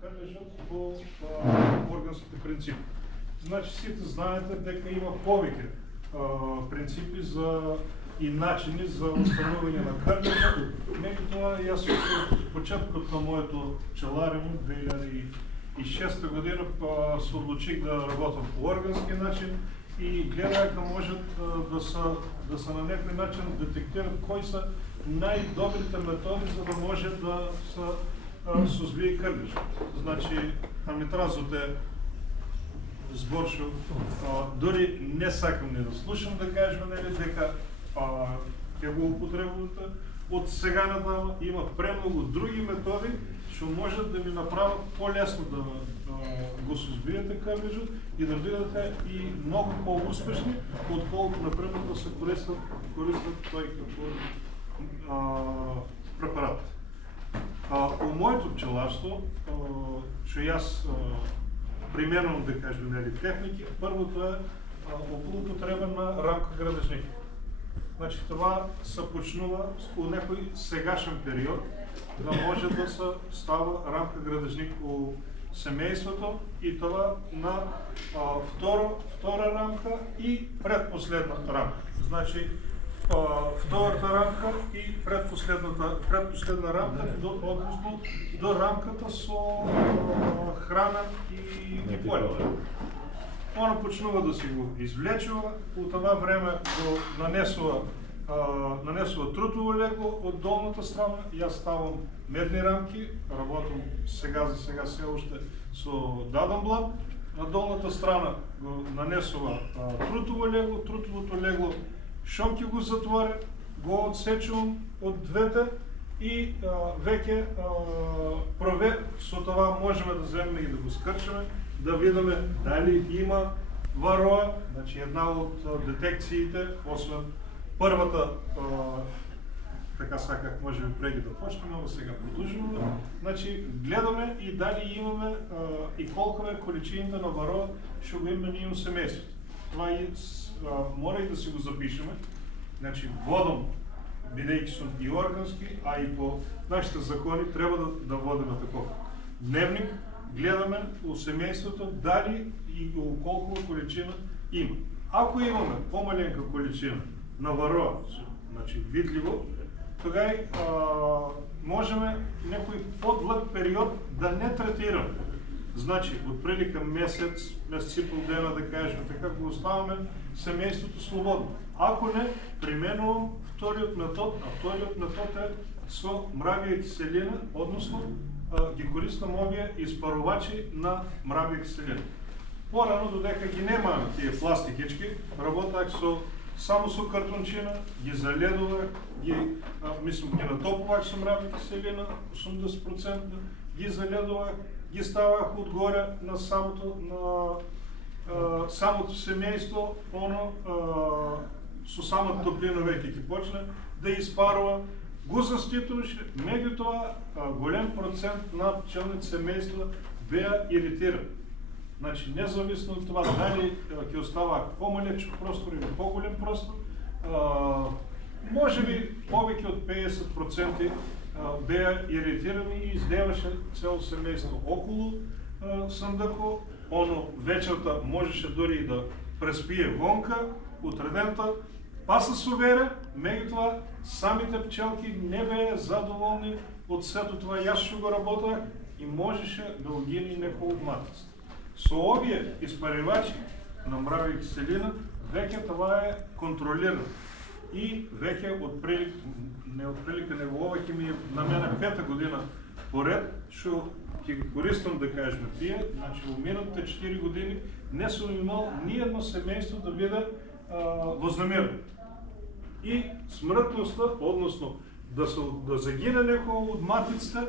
кърлежот по органските принципи. Значи сите знаете дека има повеќе принципи и начини за установување на кърлежа. Меѓутоа, јас од почетокот на моето пчеларење 2006 година се одлучих да работам по органски начин и гледај да можат да се на некој начин детектират кои са најдобрите методи за да може да се сузбие кърлежот. Значи, амитразот е зборшо, дори не сакам не да слушам да кажем, дека ќе го употребувате. Од сега надама има премногу други методи што можат да ви направат по-лесно да го сузбиете кърлежот и да бидете и многу по-успешни, отколку, например, да се користат тој како препарат. У моето пчеларство, што јас применувам, да кажем, техники, първото е около употреба на рамка градежник. Значи това се почнува у некој сегашен период да може да се става рамка градежник у семейството и това на втора рамка и предпоследна рамка. Значи втората рамка и предпоследна рамка односно до рамката со храна и поле. Она почнува да си го извлечува, по това време го нанесува трутово легло от долната страна. Јас ставам медни рамки, работам сега се още со даден блат. На долната страна го нанесува трутово легло, трутовото легло шом ќе го затворя, го отсечувам од двете и веќе со това можеме да земеме и да го скрчаме, да видиме дали има вароа. Значи една од детекциите, освен првата, така саках може би преди да почнеме, но сега продължуваме. Значи гледаме и дали имаме и колко е количината на вароа што го имаме ние у семейството. Това мора и да си го запишеме. Значи водам, бидејќи сум и органски, а и по нашите закони треба да водиме таков дневник, гледаме у семейството дали и колко количина има. Ако имаме по-маленка количина на вароа, значи видливо, тогава можеме некој по-длъг период да не третираме. Значи, отприлика месец и полдена, да кажем, така го оставаме семейството свободно. Ако не, применувам вториот метод, а вториот метод е со мравија киселина, односно ги користам овие изпарувачи на мравја киселина. Порано, додека ги немаме тие пластикички, работах само со картончина, ги заледувах, ги натопувах со мравја киселина, 80%, ги заледувах, ги ставах отгоре на самото семейство, со самата топлина веќе ќе почне да испарува, го заституваше, меѓутоа голем процент на пчелните семейства беа иритирани. Значи, независно от това дали ќе остава по-малечок простор или по-голем простор, може би повеќе од 50% беа иритирани и издеваше цело семейство околу сандъко. Оно вечерта можеше дори и да преспие вонка, утредента, паса со вере, меѓутоа самите пчелки не беа задоволни од сето това. Јас што го работах и можеше да угини некој од матицата. Со овие испаривачи на мравја киселина, веќе това е контролирано. И веќе него ова ќе ми е на мене 5-та година поред, што ќе ги користам, да кажем, тие. Значи, во минатите 4 години не сум имал ни едно семейство да биде вознемирено. И смртноста, односно да загине некој од матиците,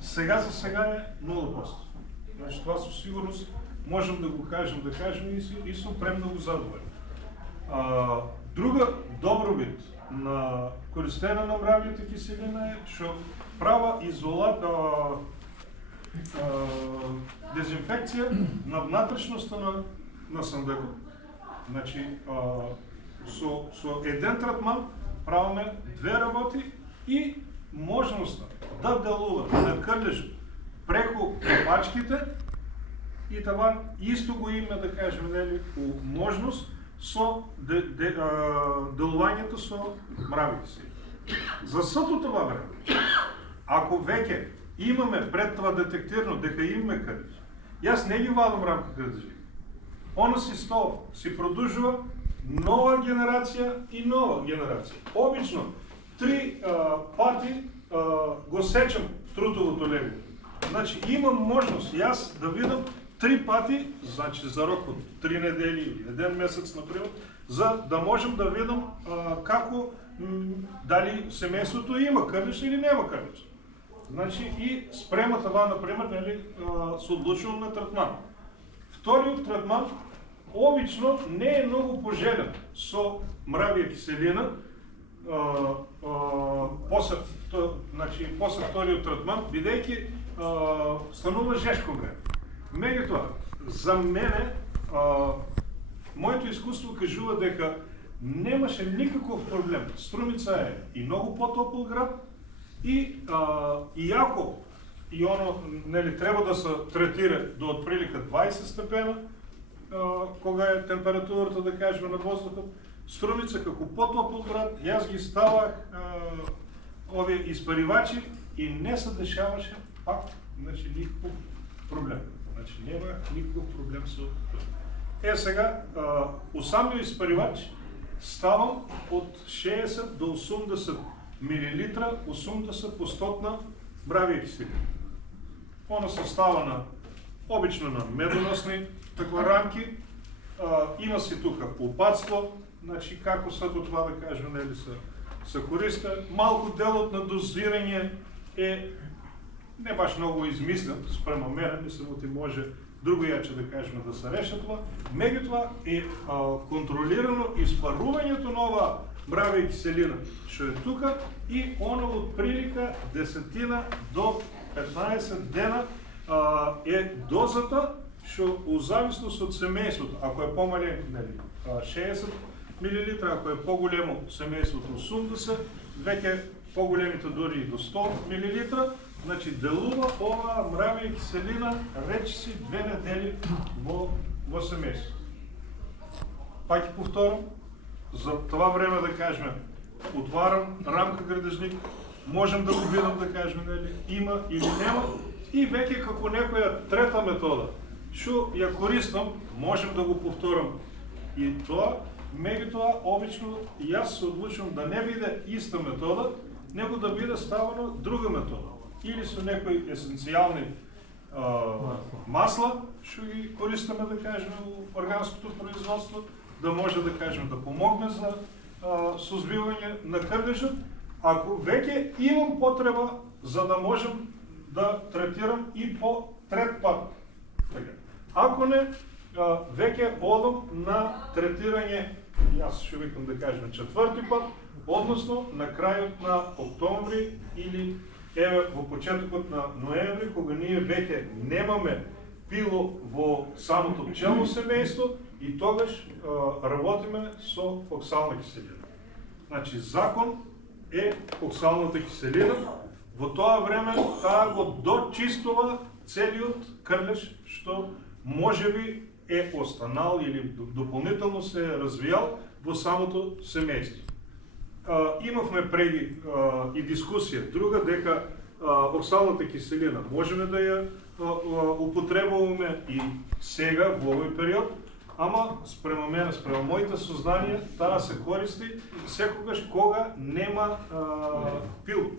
сега за сега е 0%. Значи, това със сигурност можем да го кажем, и сум премногу задоволен. Друга добробит на користење на мравјата киселина е што права дезинфекција на внатрешноста на сандъкот. Значи, со еден третман правиме 2 работи и можноста да делува на кърлежот преко пачките и това исто го има, да кажем, нели, можност со делувањето со мравите си. За сето това време, ако веќе имаме пред това детектирано дека имаме кърдеж, јас не ги вадам рамка кърдежи. Оно си стол, си продължува нова генерација и нова генерација. Обично 3 пати го сечам трутовото лего. Значи имам можност јас да видам 3 пати, значи за рок од 3 недели или 1 месец, например, за да можем да видам како дали семејството има кърдеж или нема кърдеж. Значи и спрема това, например, нели, се одлучувам на третман. Вториот третман обично не е много пожелен со мравија киселина. После вториот третман, бидејќи станува жешко време. Меѓутоа, за мене, моето искуство кажува дека немаше никаков проблем. Струмица е и много по-топъл град и ако и оно, нели, треба да се третира до отприлика 20 степена, кога е температурата, да кажем, на воздухот, Струмица како по-топъл град, јас ги ставах овие испаривачи и не се дешаваше пак, значи, никаков проблем. Значи, нема никаков проблем со това. Сега, у самиот испаривач ставам од 60 до 80 мл, 80% мравија киселина. Она се става на, обично на медоносни таква рамки, има си тука опадство, значи како сето това, да кажем, нели се користа. Малку делот на дозирање е не баш много измислен спрема мене, мислам оти може другојаче, да кажем, да се реша това. Меѓутоа е контролирано испарувањето на ова мравија киселина, што е тука, и оно од прилика 10 до 15 дена е дозата, што у зависност од семејството, ако е помален, нели, 60 мл, ако е по-големо семејството 80, веќе по-големите дори и до 100 мл, значи делува ова мравија киселина речиси 2 недели во семејството. Пак ќе повторам, за това време, да кажем, отварам рамка градежник, можем да го видам, да кажем, нели, има или нема, и веќе како некоја трета метода, што ја користам, можем да го повторам и тоа. Меѓутоа, обично јас се одлучувам да не биде иста метода, него да биде ставано друга метода. Или со некои есенцијални масла, што ги користаме, да кажем, во органското производство, да може, да кажем, да помогне за сузбивање на кърдежот. Ако веќе имам потреба, за да можем да третирам и по трет пат. Ако не, веќе одам на третирање, јас ще викам, да кажем, 4-ти пат, односно на крајот на октомври или еве во почетокот на ноември, кога ние веќе немаме пило во самото пчелно семејство, и тогаш работиме со оксална киселина. Значи, закон е оксалната киселина. Во тоа време таа го дочистува целиот крлеж, што можеби е останал или дополнително се е развијал во самото семејство. Имавме преди и дискусија друга, дека оксалната киселина можеме да ја употребуваме и сега во овој период, ама спрема мене, спрема моите сознанија, таа се користи секогаш кога нема пил.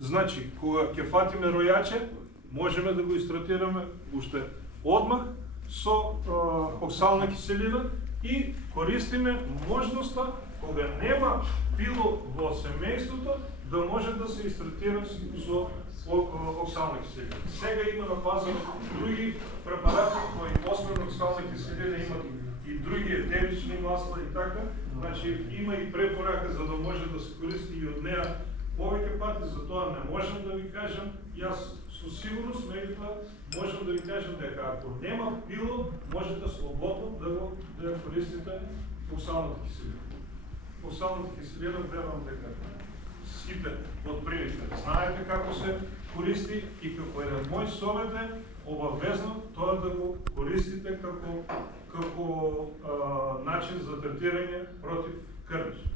Значи, кога ќе фатиме ројаче, можеме да го истратираме уште одмах со оксална киселина и користиме можноста, кога нема пило во семејството, да може да се истратира со оксална киселина. Сега има на пазар други препарати кои освен оксална киселина имат и други етерични масла и така. Значи има и препорака за да може да се користи и од неа повеќе пати, затоа не можем да ви кажем, јас со сигурност, меѓутоа можем да ви кажем дека ако нема пило, можете слободно да ја користите оксалната киселина. Оксалната киселина, верувам дека сите од прилика знаете како се користи и како еден мој совет е обавезно тоа да го користите како начин за третирање против крнеж.